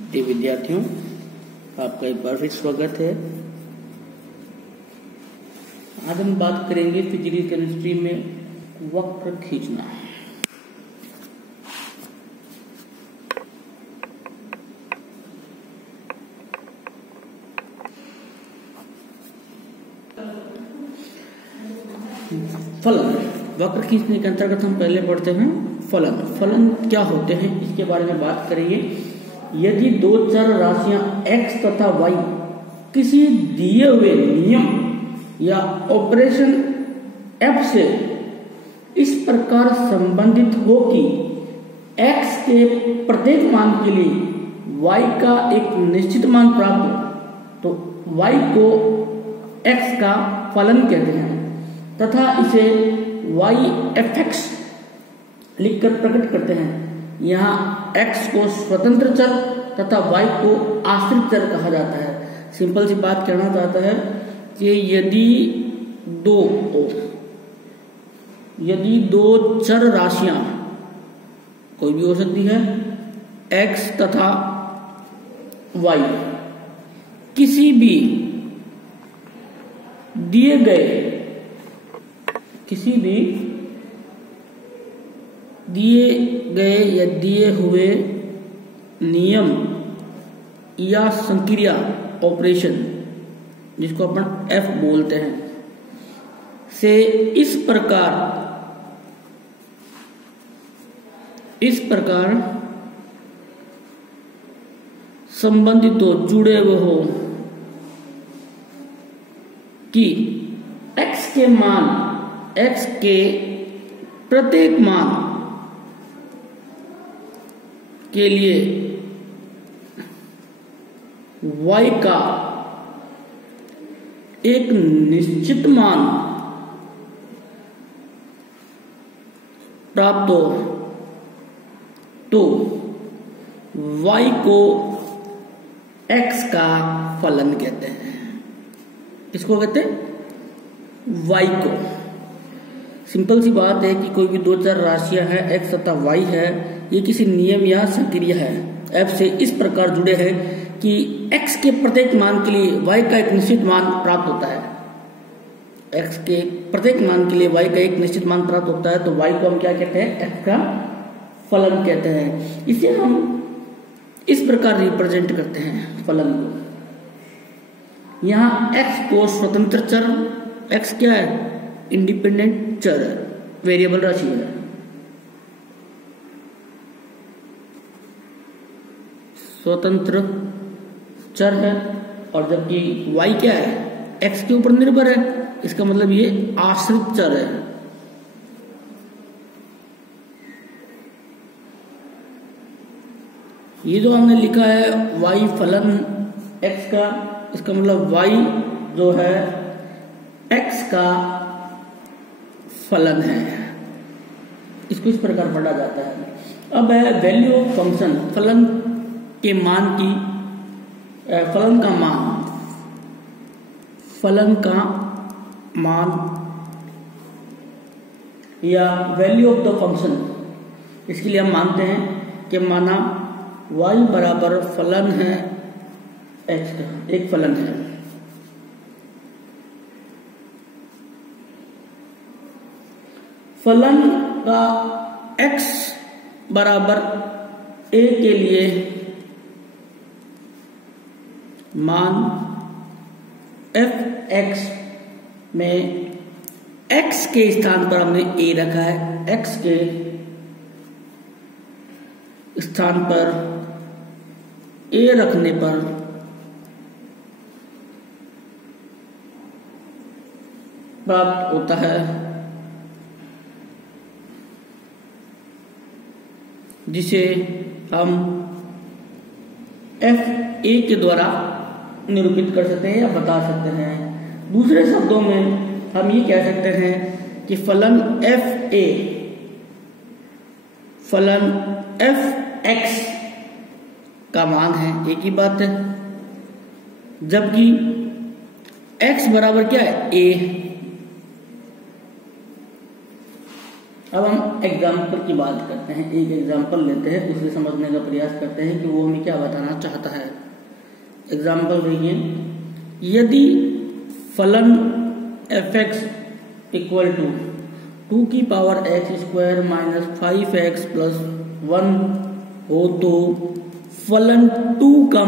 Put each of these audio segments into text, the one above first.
प्रिय विद्यार्थियों, आपका एक बार फिर स्वागत है। आज हम बात करेंगे फिजिकल केमिस्ट्री में वक्र खींचना। फलन, वक्र खींचने के अंतर्गत हम पहले पढ़ते हैं फलन। फलन क्या होते हैं इसके बारे में बात करेंगे। यदि दो चर राशियां x तथा y किसी दिए हुए नियम या ऑपरेशन f से इस प्रकार संबंधित हो कि x के प्रत्येक मान के लिए y का एक निश्चित मान प्राप्त हो, तो y को x का फलन कहते हैं तथा इसे y fx लिखकर प्रकट करते हैं। यहाँ x को स्वतंत्र चर तथा y को आश्रित चर कहा जाता है। सिंपल सी बात कहना चाहता है कि यदि दो चर राशियां कोई भी हो सकती है x तथा y किसी भी दिए गए या दिए हुए नियम या संक्रिया ऑपरेशन, जिसको अपन F बोलते हैं, से इस प्रकार संबंधित हो, जुड़े हुए हो कि x के प्रत्येक मान के लिए y का एक निश्चित मान प्राप्त हो, तो y को x का फलन कहते हैं। इसको कहते हैं y को। सिंपल सी बात है कि कोई भी दो चार राशियां हैं x तथा y है, ये किसी नियम या संक्रिया है f से इस प्रकार जुड़े हैं कि x के प्रत्येक मान के लिए y का एक निश्चित मान प्राप्त होता है। x के प्रत्येक मान के लिए y का एक निश्चित मान प्राप्त होता है, तो y को हम क्या कहते हैं? x का फलन कहते हैं। इसे हम इस प्रकार रिप्रेजेंट करते हैं फलन को। यहाँ x को स्वतंत्र चर, x क्या है? इंडिपेंडेंट चर है, वेरिएबल राशि है। स्वतंत्र चर है, और जबकि y क्या है? x के ऊपर निर्भर है, इसका मतलब ये आश्रित चर है। ये जो हमने लिखा है y फलन x का, इसका मतलब y जो है x का फलन है। इसको इस प्रकार पढ़ा जाता है। अब है वैल्यू ऑफ फंक्शन, फलन के मान की, फलन का मान या वैल्यू ऑफ द फंक्शन। इसके लिए हम मानते हैं कि माना y बराबर फलन है x का, एक फलन है। फलन का x बराबर a के लिए मान fx में x के स्थान पर हमने a रखा है। x के स्थान पर a रखने पर प्राप्त होता है जिसे हम fa के द्वारा निरूपित कर सकते हैं या बता सकते हैं। दूसरे शब्दों में हम ये कह सकते हैं कि फलन fx का मान है, एक ही बात है। जबकि x बराबर क्या है? a। अब हम एग्जाम्पल की बात करते हैं, एक एग्जाम्पल लेते हैं, उसे समझने का प्रयास करते हैं कि वो हमें क्या बताना चाहता है। एग्जाम्पल देखिए, यदि फलन f(x) इक्वल टू 2 की power x square minus 5x plus 1 हो तो फलन 2 का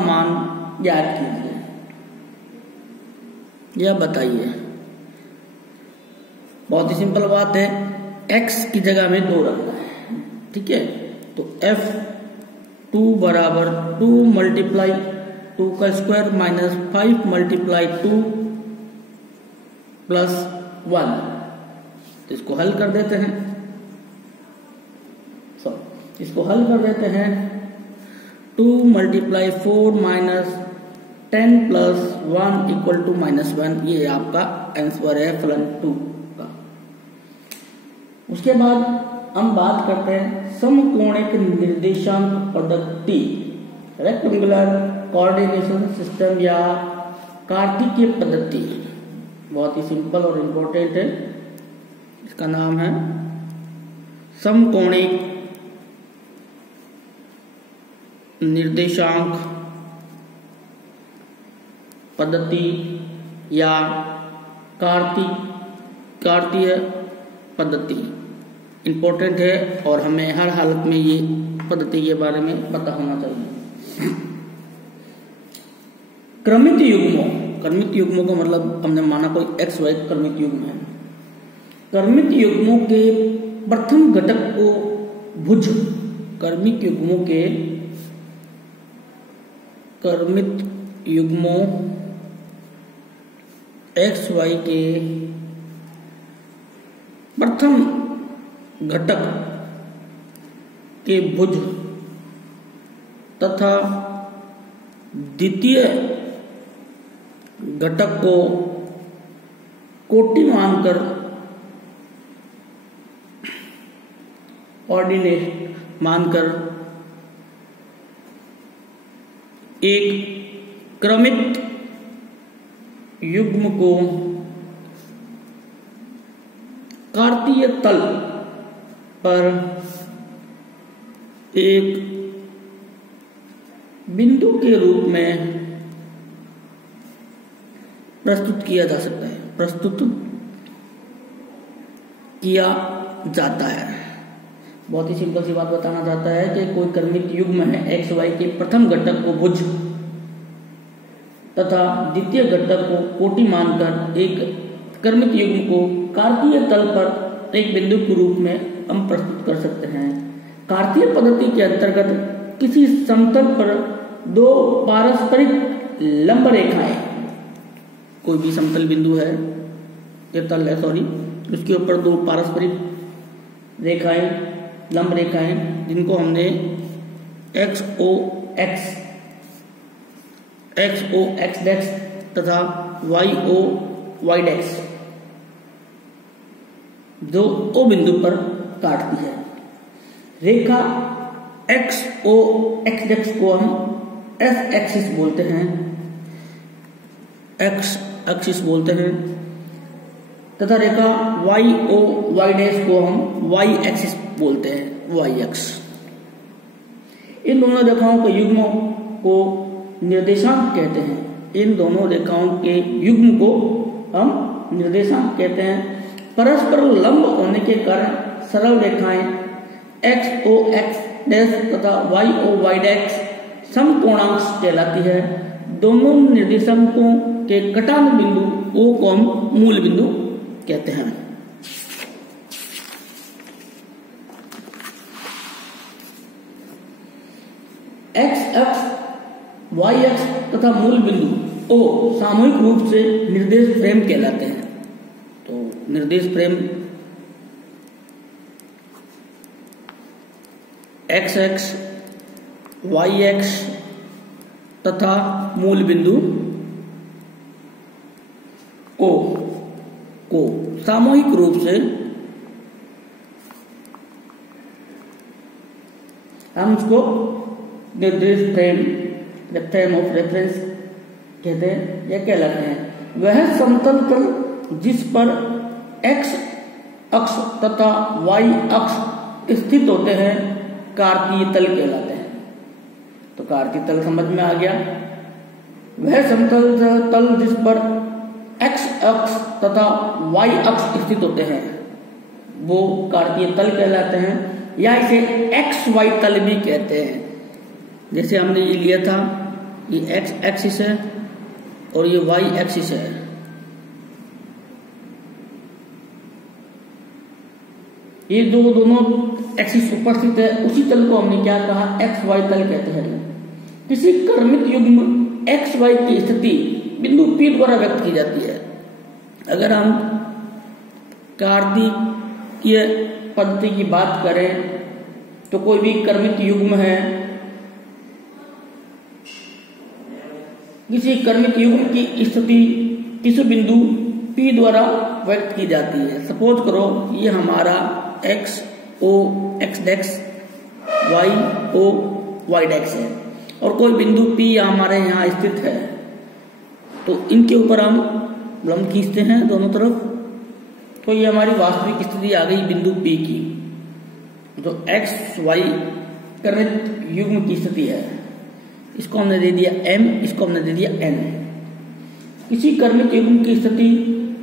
मान ज्ञात कीजिए या बताइए। बहुत ही सिंपल बात है, x की जगह में 2 रखना है, ठीक है। तो f(2) बराबर 2 मल्टीप्लाई 2 का स्क्वायर माइनस 5 मल्टीप्लाई 2 प्लस 1, तो इसको हल कर देते हैं। इसको हल कर देते हैं। 2 multiply 4 minus 10 plus 1 equal to -1, ये आपका आंसर है फलन 2 का। उसके बाद हम बात करते हैं समकोणिक निर्देशांक पद्धति, रेक्टेंगुलर कोऑर्डिनेशन सिस्टम या कार्तिकीय पद्धति। बहुत ही सिंपल और इम्पोर्टेंट है, इसका नाम है समकोणिक निर्देशांक पद्धति या कार्तीय पद्धति। इम्पोर्टेंट है और हमें हर हालत में ये पद्धति के बारे में पता होना चाहिए। क्रमित युग्मों का मतलब हमने माना कोई XY क्रमित युग्म है। क्रमित युग्मों के प्रथम घटक को भुज, क्रमित युग्मों XY के प्रथम घटक के भुज तथा द्वितीय घटक को कोटि मानकर ऑर्डिनेट मानकर एक क्रमित युग्म को कार्तीय तल पर एक बिंदु के रूप में प्रस्तुत किया जाता है। बहुत ही सिंपल सी बात बताना चाहता है कि कोई क्रमित युग्म है XY के प्रथम घटक को भुज तथा द्वितीय घटक को कोटि मानकर एक क्रमित युग्म को कार्तीय तल पर एक बिंदु के रूप में हम प्रस्तुत कर सकते हैं। कार्तीय पद्धति के अंतर्गत किसी समतल पर दो पारस्परिक लंब रेखाएं, कोई भी समतल बिंदु है, ये तल है सॉरी, उसके ऊपर दो पारस्परिक रेखाएं, लंब रेखाएं, जिनको हमने XOX तथा YOY जो O बिंदु पर काटती है। रेखा XOX को हम S एक्सिस बोलते हैं, X एक्सिस बोलते हैं, तथा रेखा YOY को हम Y एक्सिस बोलते हैं, Y एक्स। इन दोनों रेखाओं के युग्मों को निर्देशांक कहते हैं। इन दोनों रेखाओं के युग्म को हम निर्देशांक कहते हैं। परस्पर लंब होने के कारण सरल रेखाएं XOX तथा YOY समकोणांश कहलाती है। दोनों निर्देशांकों के कटान बिंदु O को हम मूल बिंदु कहते हैं। X अक्ष, Y अक्ष तथा मूल बिंदु O सामूहिक रूप से निर्देश फ्रेम कहलाते हैं। तो निर्देश फ्रेम X अक्ष, Y अक्ष तथा मूल बिंदु O को सामूहिक रूप से हम उसको निर्देश फ्रेम ऑफ रेफरेंस कहते हैं या कहलाते हैं। वह समतल तल जिस पर एक्स अक्ष तथा वाई अक्ष स्थित होते हैं कार्तीय तल कहलाते हैं। तो कार्तीय तल समझ में आ गया। वह समतल तल जिस पर एक्स अक्ष तथा वाई अक्ष स्थित होते हैं वो कार्तीय तल कहलाते हैं, या इसे एक्स वाई तल भी कहते हैं। जैसे हमने ये लिया था, ये एक्स एक्सिस है और ये वाई एक्सिस है। ये दोनों एक्सिस उपस्थित है, उसी तल को हमने क्या कहा, एक्स वाई तल कहते हैं। किसी क्रमित युग्म एक्स वाई की स्थिति बिंदु P द्वारा व्यक्त की जाती है। अगर हम कार्तीय पद्धति की बात करें तो कोई भी क्रमित युग्म है, किसी क्रमित युग्म की स्थिति किसी बिंदु P द्वारा व्यक्त की जाती है। सपोज करो ये हमारा एक्स ओ एक्स डेक्स, वाई ओ वाई डेक्स है और कोई बिंदु P हमारे यहाँ स्थित है, तो इनके ऊपर हम लंब खींचते हैं दोनों तरफ, तो ये हमारी वास्तविक स्थिति आ गई बिंदु P की। जो एक्स वाई क्रमित युग्म की स्थिति है, इसको हमने दे दिया M, इसको हमने दे दिया N। किसी क्रमित युग्म की स्थिति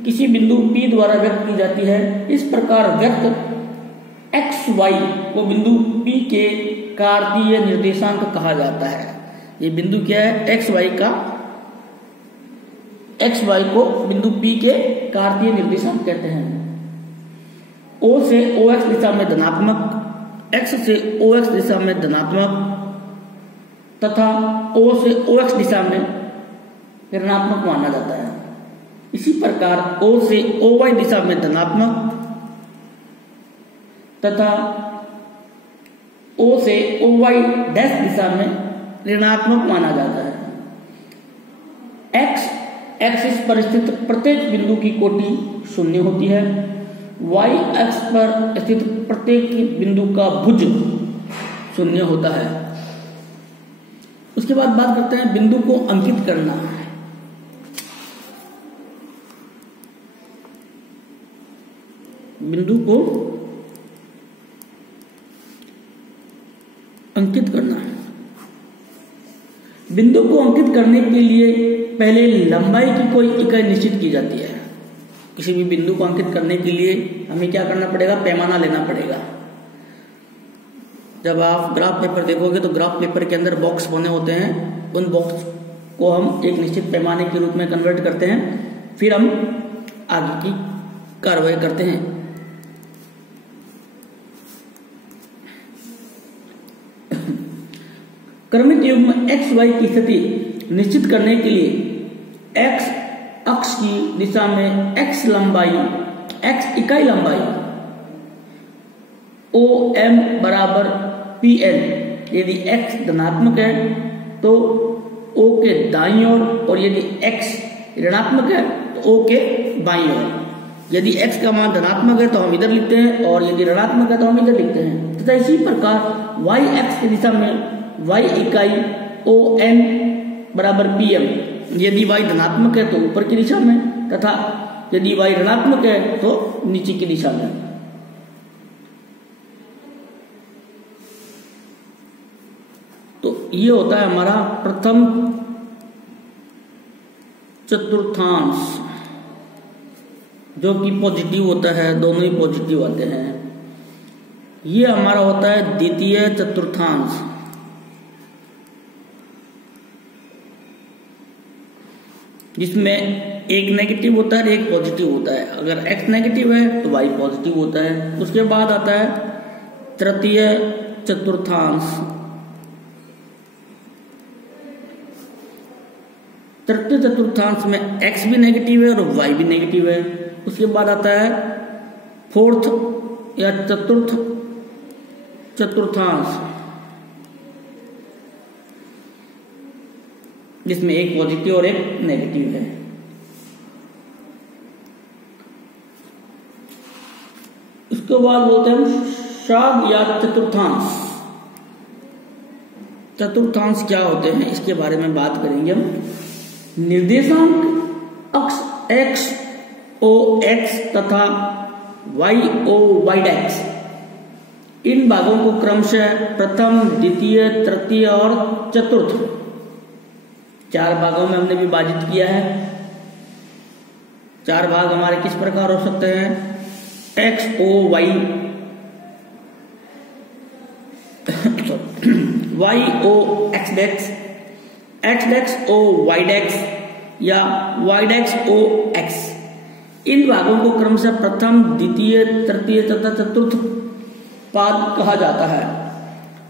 किसी बिंदु P द्वारा व्यक्त की जाती है। इस प्रकार व्यक्त एक्स वाई को बिंदु P के कार्तीय निर्देशांक कहा जाता है। ये बिंदु क्या है, एक्स वाई का, एक्स वाई को बिंदु P के कार्तीय निर्देशांक कहते हैं। O से OX दिशा में धनात्मक, X से OX दिशा में धनात्मक तथा O से OX दिशा में ऋणात्मक माना जाता है। इसी प्रकार O से OY दिशा में धनात्मक तथा O से OY डैश दिशा में ऋणात्मक माना जाता है। X एक्सिस पर स्थित प्रत्येक बिंदु की कोटि शून्य होती है। Y एक्स पर स्थित प्रत्येक बिंदु का भुज शून्य होता है। उसके बाद बात करते हैं बिंदु को अंकित करना। बिंदु को अंकित करना। बिंदु को अंकित करने के लिए पहले लंबाई की कोई इकाई निश्चित की जाती है। किसी भी बिंदु को अंकित करने के लिए हमें क्या करना पड़ेगा, पैमाना लेना पड़ेगा। जब आप ग्राफ पेपर देखोगे तो ग्राफ पेपर के अंदर बॉक्स बने होते हैं, उन बॉक्स को हम एक निश्चित पैमाने के रूप में कन्वर्ट करते हैं, फिर हम आगे की कार्रवाई करते हैं। क्रमित युग्म एक्स वाई की स्थिति निश्चित करने के लिए एक्स अक्ष की दिशा में एक्स लंबाई, एक्स इकाई लंबाई ओ एम बराबर पी एन। यदि एक्स धनात्मक है तो ओ के दाईं ओर, और यदि एक्स ऋणात्मक है तो ओ के बाईं ओर। यदि एक्स का मान धनात्मक है तो हम इधर लिखते हैं, और यदि ऋणात्मक है तो हम इधर लिखते हैं। तथा इसी प्रकार वाई एक्स की दिशा में वाई इकाई ओ एन बराबर पी एम। यदि वाई धनात्मक है तो ऊपर की दिशा में, तथा यदि वाई ऋणात्मक है तो नीचे की दिशा में। तो ये होता है हमारा प्रथम चतुर्थांश, जो कि पॉजिटिव होता है, दोनों ही पॉजिटिव आते हैं। ये हमारा होता है द्वितीय चतुर्थांश, जिसमें एक नेगेटिव होता है, एक पॉजिटिव होता है। अगर x नेगेटिव है तो y पॉजिटिव होता है। उसके बाद आता है तृतीय चतुर्थांश। तृतीय चतुर्थांश में x भी नेगेटिव है और y भी नेगेटिव है। उसके बाद आता है फोर्थ या चतुर्थ चतुर्थांश, जिसमें एक पॉजिटिव और एक नेगेटिव है। उसके बाद बोलते हैं शाद या चतुर्थांश। चतुर्थांश क्या होते हैं इसके बारे में बात करेंगे हम। निर्देशांक अक्ष एक्स ओ एक्स तथा वाई ओ वाई डैक्स, इन भागों को क्रमशः प्रथम, द्वितीय, तृतीय और चतुर्थ 4 भागों में हमने विभाजित किया है। 4 भाग हमारे किस प्रकार हो सकते हैं? X O Y, Y O X डेक्स, एक्स डेक्स ओ वाई डेक्स या वाई डेक्स ओ एक्स। इन भागों को क्रमशः प्रथम, द्वितीय, तृतीय तथा चतुर्थ पाद कहा जाता है।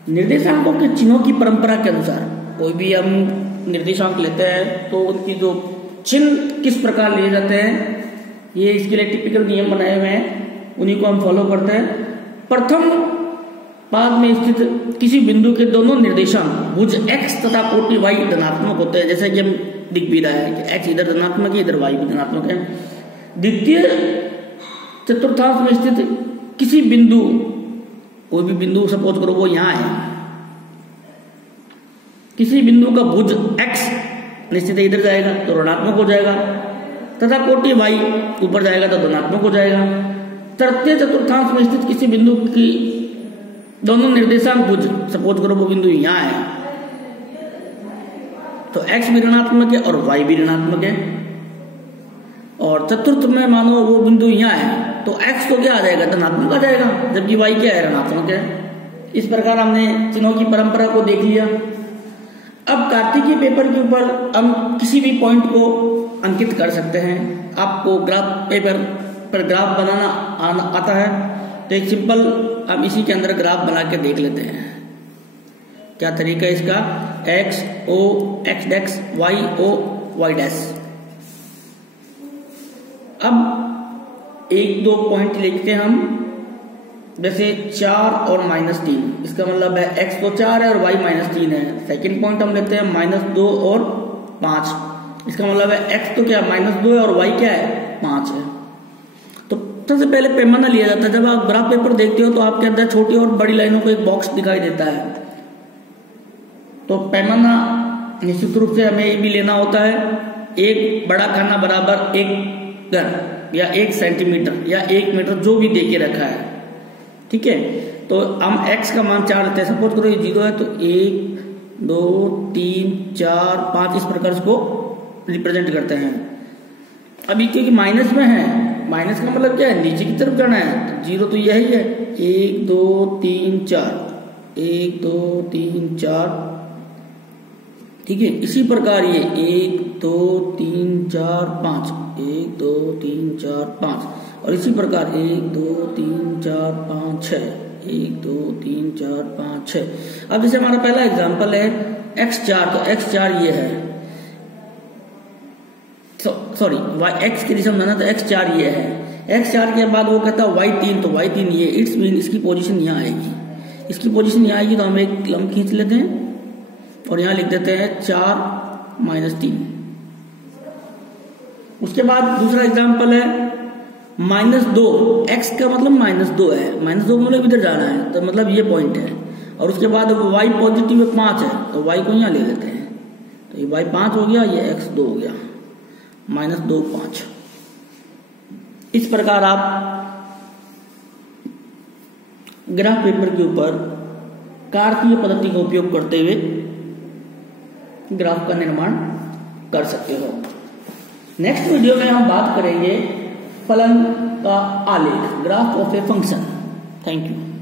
निर्देशांकों के चिन्हों की परंपरा के अनुसार कोई भी हम निर्देशांक लेते हैं तो उनकी जो चिन्ह किस प्रकार लिए जाते हैं, ये इसके लिए टिपिकल नियम बनाए हुए हैं, उन्हीं को हम फॉलो करते हैं। प्रथम पाद में स्थित किसी बिंदु के दोनों निर्देशांक भुज x तथा कोटि y धनात्मक होते हैं, जैसे कि हम दिख भी रहा है कि x इधर धनात्मक है, इधर y भी धनात्मक है। द्वितीय चतुर्थांश में स्थित किसी बिंदु, कोई भी बिंदु सपोज करो वो यहां है, किसी बिंदु का भुज x निश्चित इधर जाएगा तो ऋणात्मक हो जाएगा, तथा कोटि y ऊपर जाएगा तो धनात्मक हो जाएगा। तृतीय चतुर्थांश में स्थित किसी बिंदु की दोनों निर्देशांक भुज, सपोज करो वो बिंदु यहां है तो x भी ऋणात्मक है और y भी ऋणात्मक है। और चतुर्थ में मानो वो बिंदु यहां है तो x तो क्या आ जाएगा? धनात्मक आ जाएगा, जबकि y क्या है? ऋणात्मक है। इस प्रकार हमने चिन्हों की परंपरा को देख लिया। अब कार्तिकीय पेपर के ऊपर हम किसी भी पॉइंट को अंकित कर सकते हैं। आपको ग्राफ पेपर पर ग्राफ बनाना आता है तो एक सिंपल हम इसी के अंदर ग्राफ बना के देख लेते हैं। क्या तरीका है इसका? एक्स ओ एक्स डेक्स, वाई ओ वाई डैश। अब 1-2 पॉइंट लिखते हैं हम, जैसे 4 और -3, इसका मतलब है x तो 4 है और y -3 है। सेकंड पॉइंट हम लेते हैं -2 और 5, इसका मतलब है x तो क्या -2 है और y क्या है? 5 है। तो सबसे पहले पैमाना लिया जाता है। जब आप ग्राफ पेपर देखते हो तो आपके अंदर छोटी और बड़ी लाइनों को एक बॉक्स दिखाई देता है, तो पैमाना निश्चित रूप से हमें ये भी लेना होता है, एक बड़ा खाना बराबर 1 गज या 1 सेंटीमीटर या 1 मीटर जो भी देके रखा है, ठीक है। तो हम x का मान 4 लेते हैं, सपोज करो ये 0 है तो 1 2 3 4 5 इस प्रकार इसको रिप्रेजेंट करते हैं। अभी क्योंकि माइनस में है, माइनस का मतलब क्या है? नीचे की तरफ जाना है, तो 0 तो यही है, 1 2 3 4 1 2 3 4, ठीक है। इसी प्रकार ये 1 2 3 4 5 1 2 3 4 5 और इसी प्रकार 1 2 3 4 5 6 1 2 3 4 5 6। अब जैसे हमारा पहला एग्जांपल है x4, तो x4 ये है, सॉरी x की दिशा में जाना तो x4 ये है। x4 के बाद वो कहता है y3, तो y3 ये, इट्स मीन इसकी पोजीशन यहाँ आएगी, इसकी पोजीशन यहाँ आएगी। तो हम एक लंब खींच लेते हैं और यहाँ लिख देते हैं 4 - 3। उसके बाद दूसरा एग्जांपल है -2, x का मतलब -2 है, -2 मतलब इधर जाना है तो मतलब ये पॉइंट है। और उसके बाद y पॉजिटिव है 5 है तो y को यहाँ ले लेते हैं, तो ये y 5 हो गया, ये x 2 हो गया, -2 5। इस प्रकार आप ग्राफ पेपर के ऊपर कार्तीय पद्धति का उपयोग करते हुए ग्राफ का निर्माण कर सकते हो। नेक्स्ट वीडियो में हम बात करेंगे फलन का आलेख, graph of a function. Thank you.